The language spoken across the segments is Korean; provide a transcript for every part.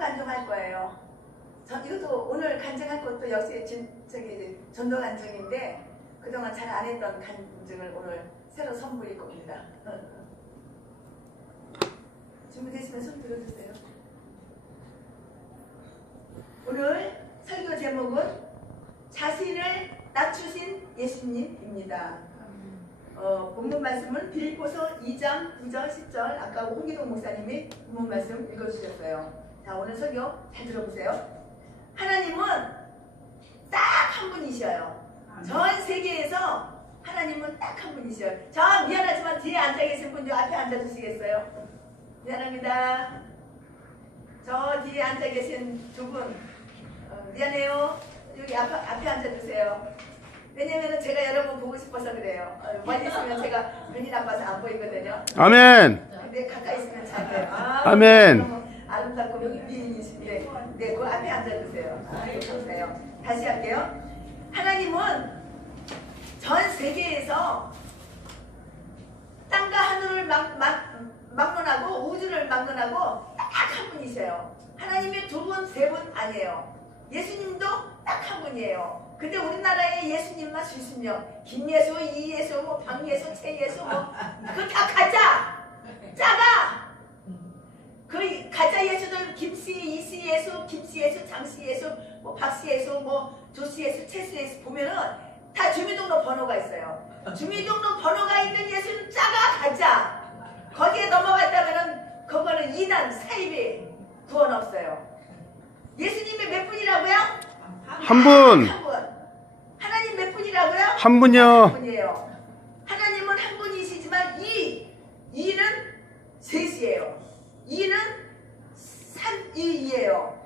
간증할 거예요. 전 이것도 오늘 간증할 것도 역시 진, 저기 전도 간증인데 그동안 잘 안 했던 간증을 오늘 새로 선보일 겁니다. 어, 어. 준비되시면 손 들어주세요. 오늘 설교 제목은 자신을 낮추신 예수님입니다. 어, 본문 말씀은 빌보서 2장 9절 10절 아까 홍기동 목사님이 본문 말씀 읽어주셨어요. 자 오늘 설교 잘 들어보세요. 하나님은 딱 한 분이셔요. 전 세계에서 하나님은 딱 한 분이셔요. 저 미안하지만 뒤에 앉아 계신 분 좀 앞에 앉아 주시겠어요? 미안합니다. 저 뒤에 앉아 계신 두 분, 어, 미안해요. 여기 앞, 앞에 앉아 주세요. 왜냐면 제가 여러분 보고 싶어서 그래요. 어, 멀리 있으면 제가 눈이 나빠서 안 보이거든요. 아멘. 근데 가까이 있으면 잘 돼요. 아, 아멘. 아름답고 미인이신데, 네, 그 앞에 앉아 주세요. 아, 감사해요. 다시 할게요. 하나님은 전 세계에서 땅과 하늘을 막, 막, 막론하고 우주를 막론하고 딱 한 분이셔요. 하나님이 두 분, 세 분 아니에요. 예수님도 딱 한 분이에요. 근데 우리나라에 예수님만 수십 명, 김예수, 이예수, 뭐 방예수, 최예수, 뭐 그거 다 가짜, 짜가. 그 가짜 예수들 김씨, 이씨 예수, 김씨 예수, 장씨 예수, 뭐 박씨 예수, 뭐 조씨 예수, 최씨 예수 보면은 다 주민등록 번호가 있어요. 주민등록 번호가 있는 예수는 짜가 가짜. 거기에 넘어갔다면은 그거는 이단 사입이 구원 없어요. 예수님이 몇 분이라고요? 한 분. 한 분. 하나님 몇 분이라고요? 한한 분요. 분이에요. 이에요.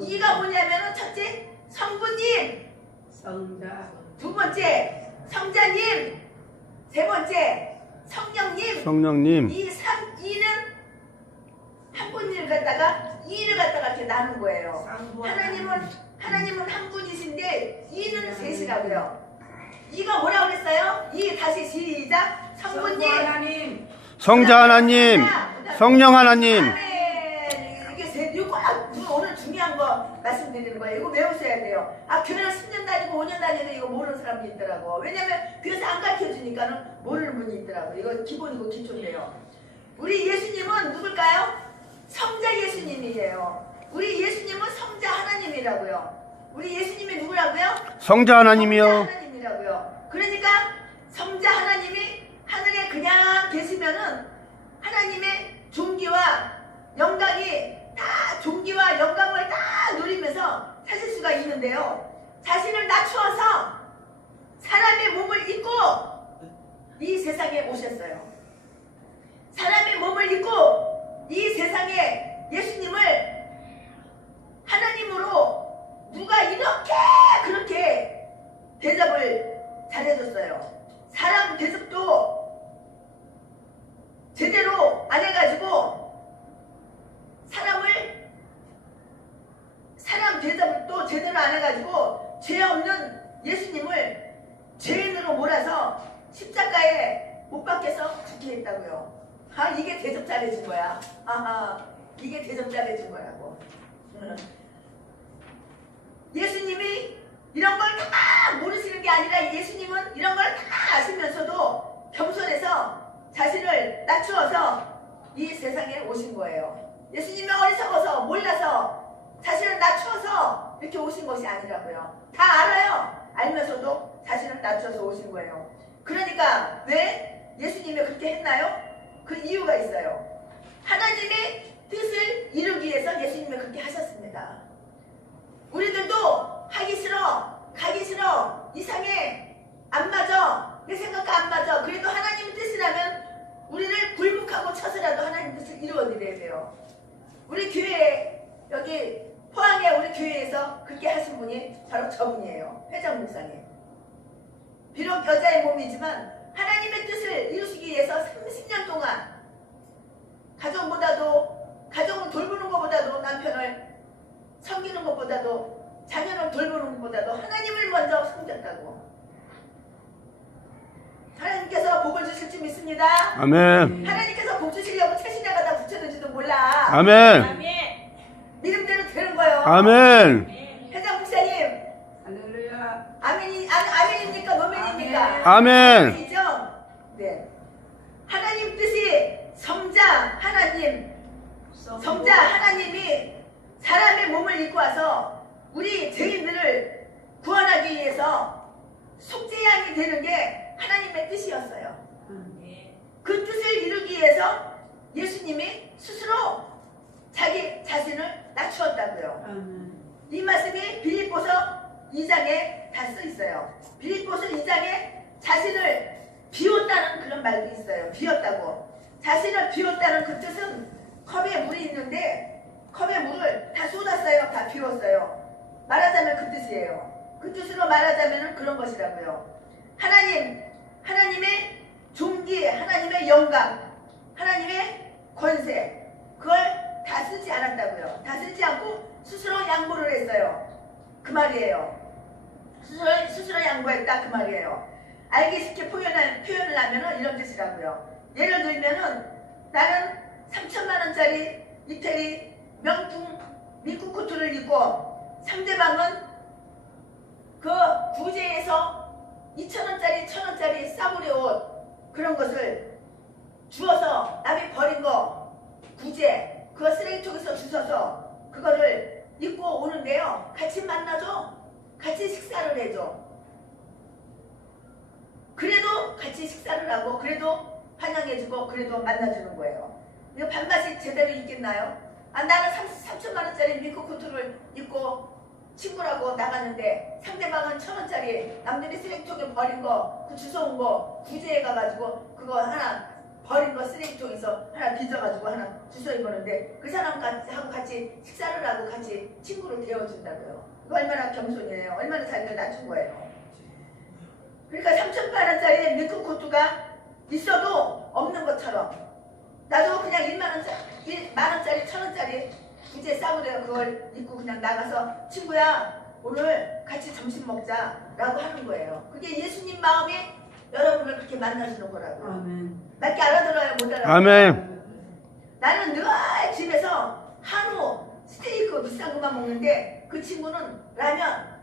이가 뭐냐면은 첫째 성부님. 성자. 두 번째 성자님. 세 번째 성령님. 성령님. 이 3, 2는 한 분을 갖다가 이를 갖다가 이렇게 나눈 거예요. 하나님은 하나님은 한 분이신데 이는 셋이라고요. 이가 뭐라고 그랬어요? 이 다시 시작. 성부님. 성자 하나님. 성령 하나님. 아멘. 5년 다니도 이거 모르는 사람이 있더라고. 왜냐면 그래서 안 가르쳐 주니까는 모르는 분이 있더라고. 이거 기본이고 기초인데요. 우리 예수님은 누굴까요? 성자 예수님이에요. 우리 예수님은 성자 하나님이라고요. 우리 예수님이 누구라고요? 성자 하나님이요. 성자 하나님이라고요. 그러니까 성자 하나님이 하늘에 그냥 계시면은 하나님의 존귀와 영광이 다 존귀와 영광을 다 누리면서 사실 수가 있는데요. 자신을 낮추어서 사람의 몸을 입고 이 세상에 오셨어요. 사람의 몸을 입고 이 세상에 예수님을 하나님으로 누가 이렇게 그렇게 대접을 잘해줬어요. 사람 대접도 제대로 안 해가지고 사람을 사람 대접도 제대로 안 해가지고 죄 없는 예수님을 죄인으로 몰아서 못 박혀서 죽게 했다고요. 아 이게 대접 잘해준 거야. 아하 이게 대접 잘해준 거라고. 응. 예수님이 이런 걸 다 모르시는 게 아니라 예수님은 이런 걸 다 아시면서도 겸손해서 자신을 낮추어서 이 세상에 오신 거예요. 예수님이 어리석어서 몰라서 자신을 낮추어서 이렇게 오신 것이 아니라고요. 다 알아요. 알면서도 자신을 낮춰서 오신 거예요. 그러니까 왜 예수님이 그렇게 했나요? 그 이유가 있어요. 하나님의 뜻을 이루기 위해서 예수님이 그렇게 하셨습니다. 우리들도 하기 싫어, 가기 싫어, 이상해, 안 맞아, 내 생각과 안 맞아. 그래도 하나님 뜻이라면 우리를 굴복하고 쳐서라도 하나님 뜻을 이루어드려야 돼요. 우리 교회 여기 포항에 우리 교회에서 그렇게 하신 분이 바로 저분이에요. 회장 목사님. 비록 여자의 몸이지만 하나님의 뜻을 이루시기 위해서 30년 동안 가정보다도 가정을 돌보는 것보다도 남편을 섬기는 것보다도 자녀를 돌보는 것보다도 하나님을 먼저 섬겼다고. 하나님께서 복을 주실 줄 믿습니다. 아멘. 하나님께서 복 주시려고 채신에 가다 붙였는지도 몰라. 아멘. 아멘 아멘. 회장 목사님 할렐루야. 아멘이 아, 아멘입니까 노멘입니까? 아멘. 아멘이죠? 네. 하나님 뜻이 성자 하나님 성자 하나님이 사람의 몸을 입고 와서 우리 죄인들을 구원하기 위해서 속죄양이 되는 게 하나님의 뜻이었어요. 그 뜻을 이루기 위해서 예수님이 스스로 자기 자신을 낮추었다고요. 아멘. 이 말씀이 빌립보서 2장에 다써 있어요. 빌립보서 2장에 자신을 비웠다는 그런 말도 있어요. 비웠다고. 자신을 비웠다는 그 뜻은 컵에 물이 있는데 컵에 물을 다 쏟았어요. 다 비웠어요. 말하자면 그 뜻이에요. 그 뜻으로 말하자면 그런 것이라고요. 하나님, 하나님의 존귀, 하나님의 영광, 하나님의 권세, 그걸 다 쓰지 않았다고요. 다 쓰지 않고 스스로 양보를 했어요. 그 말이에요. 스스로, 스스로 양보했다 그 말이에요. 알기 쉽게 표현을, 표현을 하면은 이런 뜻이라고요. 예를 들면은 나는 3천만 원짜리 이태리 명품 미국 코트를 입고 상대방은 그 구제에서 2천 원짜리, 1천 원짜리 싸구려 옷 그런 것을 주어서 남이 버린 거 구제 그거 쓰레기통에서 주워서 그거를 입고 오는데요. 같이 만나줘. 같이 식사를 해줘. 그래도 같이 식사를 하고 그래도 환영해주고 그래도 만나주는 거예요. 이거 반맛이 제대로 있겠나요? 아 나는 3, 3천만 원짜리 미국 코트를 입고 친구라고 나갔는데 상대방은 천 원짜리 남들이 쓰레기통에 버린 거, 그 주워온 거 구제해 가가지고 그거 하나 버린 거 쓰레기통에서 하나 빚어가지고 하나 주워 입었는데 그 사람하고 같이 식사를 하고 같이 친구로 되어준다고요. 이거 얼마나 겸손이에요. 얼마나 자기를 낮춘 거예요. 그러니까 3천만 원짜리 미국 코트가 있어도 없는 것처럼 나도 그냥 1만 원짜리, 1만 원짜리, 천 원짜리 구제 싸구려 그걸 입고 그냥 나가서 친구야 오늘 같이 점심 먹자 라고 하는 거예요. 그게 예수님 마음이 여러분을 그렇게 만나주는 거라고요. 아멘. 밖에 알아들어요 못 알아요? 아멘. 나는 늘 집에서 한우 스테이크 비싼 것만 먹는데 그 친구는 라면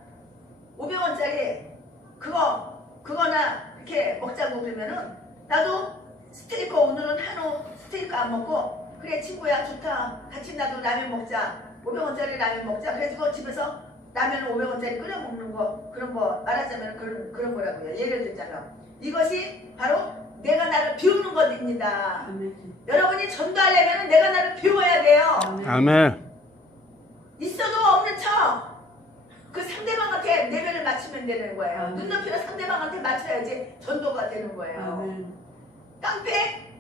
500원짜리 그거 그거나 이렇게 먹자고 그러면은 나도 스테이크 오늘은 한우 스테이크 안 먹고 그래 친구야 좋다 같이 나도 라면 먹자 500원짜리 라면 먹자 그래가지고 집에서 라면 500원짜리 끓여 먹는 거 그런 거 말하자면 그런 그런 거라고요 예를 들자면 이것이 바로 내가 나를 비우는 것입니다. 아멘. 여러분이 전도하려면 내가 나를 비워야 돼요. 아멘. 아멘. 있어도 없는 척. 그 상대방한테 내면을 맞추면 되는 거예요. 아멘. 눈높이를 상대방한테 맞춰야지 전도가 되는 거예요. 아멘. 깡패?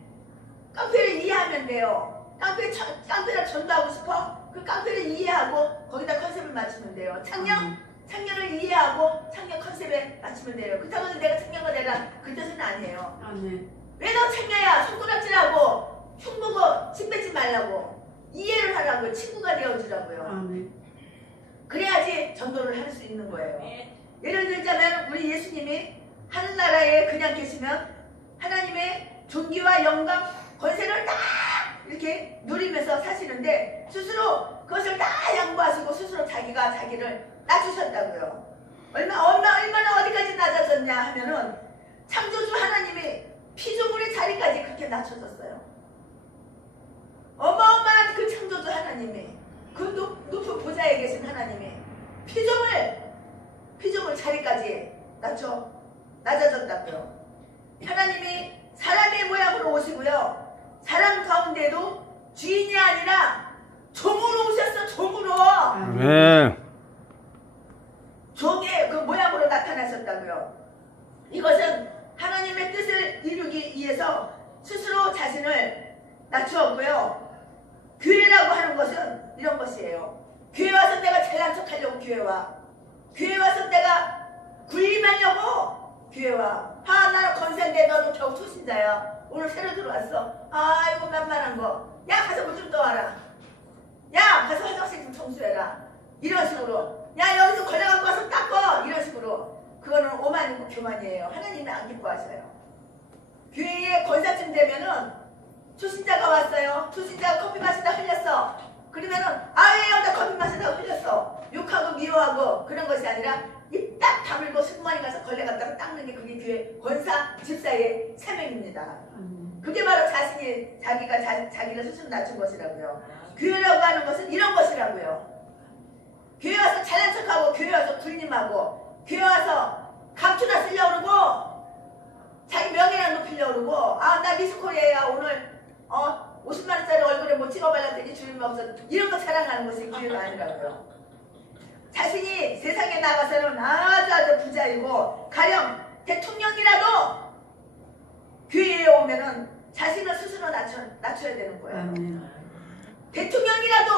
깡패를 이해하면 돼요. 깡패, 저- 깡패를 전도하고 싶어? 그 깡패를 이해하고 거기다 컨셉을 맞추면 돼요. 창녕? 창녀를 이해하고 창녀 컨셉에 맞추면 돼요. 그렇다고 해서 내가 창녀가 되라 그 뜻은 아니에요. 아멘. 왜너 창녀야? 손가락질하고 흉보고 침 뱉지 말라고 이해를 하라고요. 친구가 되어주라고요. 아멘. 그래야지 전도를 할 수 있는 거예요. 예를 들자면 우리 예수님이 하늘나라에 그냥 계시면 하나님의 존귀와 영광, 권세를 다 이렇게 누리면서 사시는데 스스로 그것을 다 양보하시고 스스로 자기가 자기를 낮추셨다고요. 얼마, 얼마, 얼마나 어디까지 낮아졌냐 하면은 창조주 하나님이 피조물의 자리까지 그렇게 낮춰졌어요. 어마어마한 그 창조주 하나님이 그 높, 높은 보좌에 계신 하나님이 피조물 피조물 자리까지 낮춰 낮아졌다고요. 하나님이 사람의 모양으로 오시고요. 사람 가운데도 주인이 아니라 종으로 오셨어 종으로 아멘. 종의 그 모양으로 나타나셨다고요. 이것은 하나님의 뜻을 이루기 위해서 스스로 자신을 낮추었고요. 교회라고 하는 것은 이런 것이에요. 교회 와서 내가 잘난 척 하려고 교회 와. 교회 와서 내가 군림하려고 교회 와. 아, 나는 건세인데 너도 겨우 초신자야. 오늘 새로 들어왔어. 아이고, 만만한 거. 야, 가서 물 좀 떠와라. 야, 가서 화장실 좀 청소해라. 이런 식으로. 야, 여기서 걸려갖고 와서 닦어. 이런 식으로. 그거는 오만이고 교만이에요. 하나님이 안 기뻐하셔요. 교회에 권사쯤 되면은 초신자가 왔어요. 초신자가 커피 마시다 흘렸어. 그러면은 아예 여자 커피 마시다가 흘렸어. 욕하고 미워하고 그런 것이 아니라 입 딱 다물고 승무원이 가서 걸레 갖다가 닦는 게 그게 교회 권사 집사의 사명입니다. 그게 바로 자신이 자기가 자, 자기를 스스로 낮춘 것이라고요. 교회라고 하는 것은 이런 것이라고요. 교회 와서 잘난 척하고 교회 와서 군림하고 교회 와서 감투나 쓰려고 그러고 자기 명예나 높이려고 그러고 아 나 미스코리아야 오늘 어 50만 원짜리 얼굴에 뭐 찍어발랐더니 주님이 없어 이런 거 자랑하는 것이 교회가 아니라고요. 자신이 세상에 나가서는 아주 아주 부자이고 가령 대통령이라도 교회에 오면은 자신을 스스로 낮춰, 낮춰야 되는 거예요. 아멘. 대통령이라도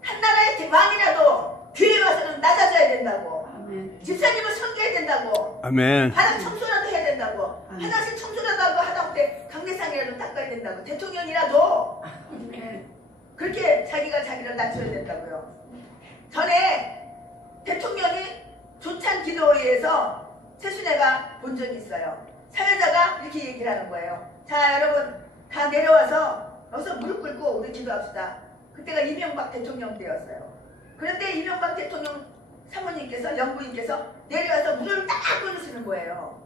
한 나라의 왕이라도 교회 와서는 낮아져야 된다고. 아멘. 집사님을 섬겨야 된다고. 아멘. 바닥 청소라도 해야 된다고. 음. 화장실 청소라도 하고 하다못해 강대상이라도 닦아야 된다고. 대통령이라도 아멘. 그렇게 자기가 자기를 낮춰야 된다고요. 전에 대통령이 조찬 기도회에서 최순애가 본 적이 있어요. 사회자가 이렇게 얘기를 하는 거예요. 자, 여러분 다 내려와서 여기서 무릎 꿇고 우리 기도합시다. 그때가 이명박 대통령 때였어요. 그런데 이명박 대통령 사모님께서 영부인께서 내려와서 무릎을 딱 꿇으시는 거예요.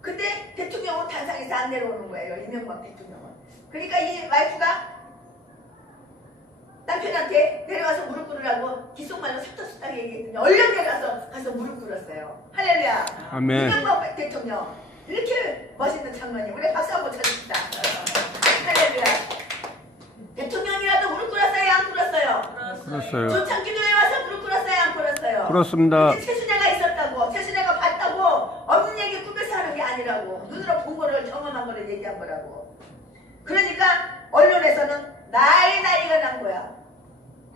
근데 대통령은 단상에서 안 내려오는 거예요. 이명박 대통령은. 그러니까 이 와이프가 남편한테 내려와서 무릎 꿇으라고 기속말로 삭덕삭하게 얘기했더니 얼른 내려와서 가서 무릎 꿇었어요. 할렐루야. 아멘. 이명박 대통령 이렇게 멋있는 장면이 우리 박수 한번 쳐줍시다. 할렐루야. 대통령이라도 무릎 꿇었어요? 안 꿇었어요? 그렇어요. 조창기도에 와서 무릎 꿇었어요? 안 꿇었어요? 그렇습니다. 근데 최순애가 있었다고 최순애가 봤다고 없는 얘기 꾸며서 하는 게 아니라고 눈으로 본 거를 경험한 거를 얘기한 거라고 그러니까 언론에서는 나이 나이가 난 거야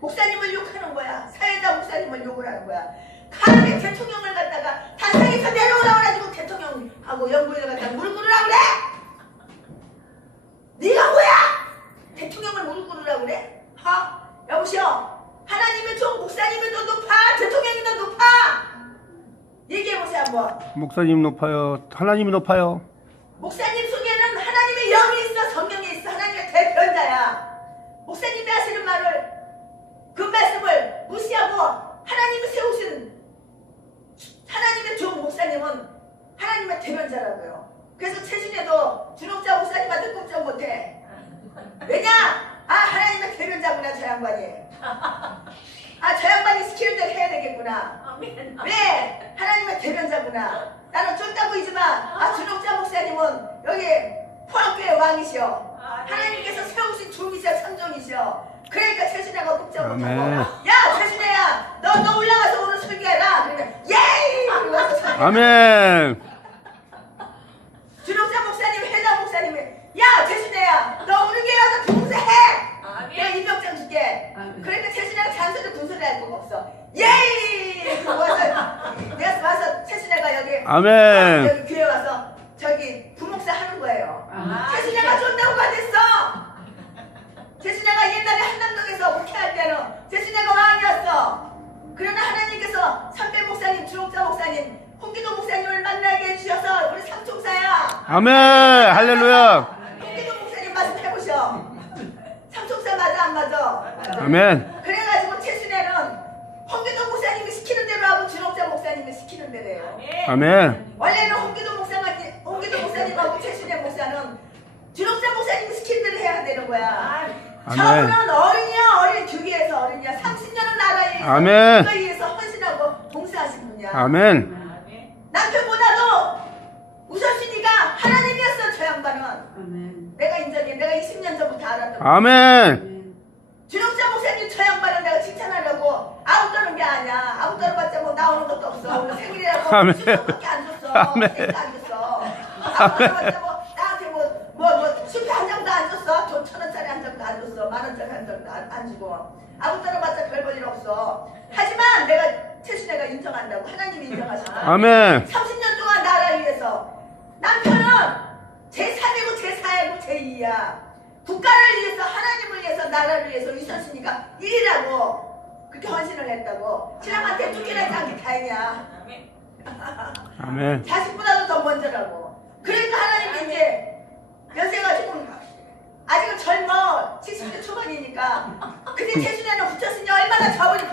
목사님을 욕하는 거야 사회자 목사님을 욕을 하는 거야 가을에 대통령을 갖다가 단상에서 내려오라 그래가지고 대통령하고 영부인을 갖다가 무릎 꿇으라 그래 네가 뭐야 대통령을 무릎 꿇으라 그래 하 여보시오 하나님의 종 목사님이 더 높아 대통령이 더 높아 얘기해보세요 한번 목사님 높아요. 하나님이 높아요. 목사님 속에는 하나님의 영이 있어 성령이 있어 하나님의 대변자야 목사님이 하시는 말을 그 말씀을 무시하고 하나님이 세우신 하나님의 종 목사님은 하나님의 대변자라고요 그래서 최신에도 준옥자 목사님한테 꼼짝 못해 왜냐? 아 하나님의 대변자구나 저 양반이 아 저 양반이 시키는 대로 해야 되겠구나 왜? 하나님의 대변자구나. 나는 쫄딱 보이지만 아 준옥자 목사님은 여기 포항교회 왕이시여. 하나님께서 세우신 종이시여 참종이시여. 그러니까 최순애가 꼼짝 못하고 아멘. 야 최순애야 너 너 올라가서 오늘 설교해라. 그러면 예이 그러고 와서 설교. 아멘. 준옥자 목사님 회장 목사님이 야 최순애야 너 오늘 와서 봉사해. 내가 임명장 줄게. 아멘. 그러니까 최순애가 잔소리 군소리 할 거가 없어. 예이! 그러고 와서 내가 와서 최순애가 여기 아멘. 여기 교회 와서 저기 부목사 하는 거예요. 아, 최순애가 쫀다고가 됐어. 최순애가 옛날에 한남동에서 목회할 때는 최순애가 왕이었어. 그러나 하나님께서 선배 목사님, 주옥자 목사님, 홍기도 목사님을 만나게 해주셔서 우리 삼총사야. 아멘. 할렐루야. 홍기도 목사님 말씀 해보셔. 삼총사 맞아 안 맞아? 아멘. 그래가지고 최순애는 홍기도 목사님이 시키는 대로 하고 준옥자 목사님이 시키는 대로 해요. 아멘. 원래는 홍기도 목사가 홍기도 목사님하고 최순애 목사는 준옥자 목사님이 시키는 대로 해야 되는 거야. 아멘. 저분은 어린이야 어린 교계에서 어린이야 30년은 나라에 아멘. 그거에 위해서 헌신하고 봉사하신 분이야. 아멘. 남편보다도 우선순위가 하나님이었어 저 양반은. 아멘. 내가 인정해. 내가 20년 전부터 알았던. 아멘. 아멘. 준옥자 목사님 저 양반은 내가 칭찬하려고 아무 떠는 게 아니야. 아무 떠는봤자 뭐 나오는 것도 없어. 오늘 생일이라고 아멘. 수표밖에 안 줬어. 아멘. 안 줬어. 아무 떠는봤자 뭐 나한테 뭐 뭐뭐 수표 한 장도 안 줬어. 돈 천 원짜리 한 장도 안 줬어. 만 원짜리 한 장도 안, 안 주고. 아무 떠는봤자 별 볼 일 없어. 하지만 내가 최순애가 인정한다고 하나님이 인정하신다. 아멘. 30년 동안 나라 위해서 남편은 제 3이고 제 4이고 제 2야 국가를 위해서 하나님을 위해서 나라를 위해서 우선순위가 1이라고 그렇게 헌신을 했다고. 신랑한테 쫓겨나지 않게 다행이야. 아멘. 자식보다도 더 먼저라고. 그러니까 하나님이 이제 연세가 조금 아직은 젊어. 70대 초반이니까. 근데 제 손에는 붙였으니 얼마나 저분이